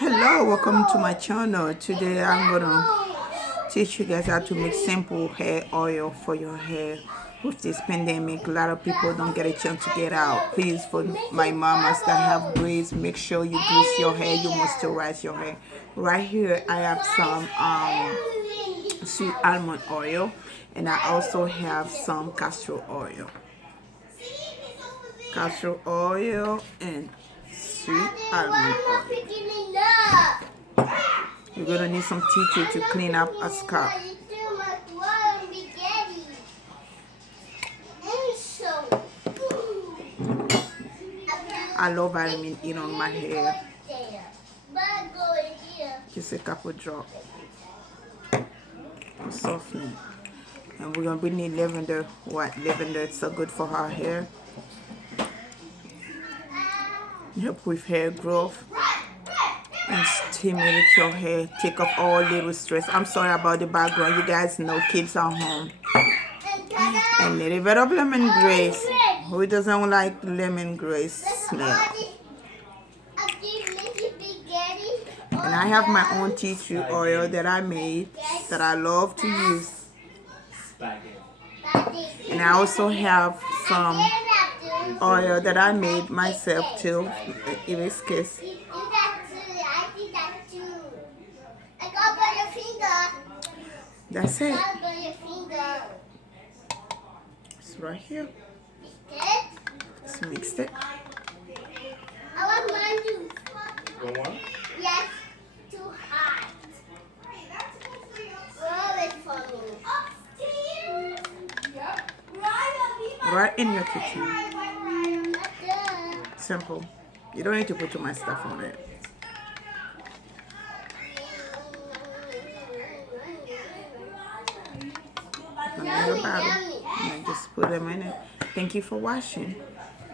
Hello, welcome to my channel. Today I'm gonna teach you guys how to make simple hair oil for your hair. With this pandemic, a lot of people don't get a chance to get out. Please, for my mamas that have braids, make sure you grease your hair, you moisturize your hair. Right here I have some sweet almond oil, and I also have some castor oil. Castor oil and sweet almond oil. You're gonna need some tea tree to clean up a scalp. I love vitamin E on my hair. Just a couple drops. Softening. And we need lavender. White lavender, it's so good for our hair. Help with hair growth and stimulate your hair. Take off all little stress. I'm sorry about the background. You guys know kids are home. And a little bit of lemongrass. Who doesn't like lemongrass smell? And I have my own tea tree oil that I made that I love to use. And I also have some oil that I made myself too. Hibiscus. That's it. It's right here. Just mix it. I want mine to. Go on? Yes, too hot. Roll it for me. Right in your kitchen. Simple. You don't need to put too much stuff on it. Another bottle. And just put them in it. Thank you for watching.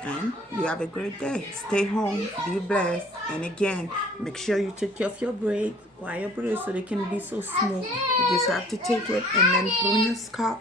And you have a great day. Stay home. Be blessed. And again, make sure you take care of your braids. Why your braids so they can be so smooth. You just have to take it and then put on your scalp.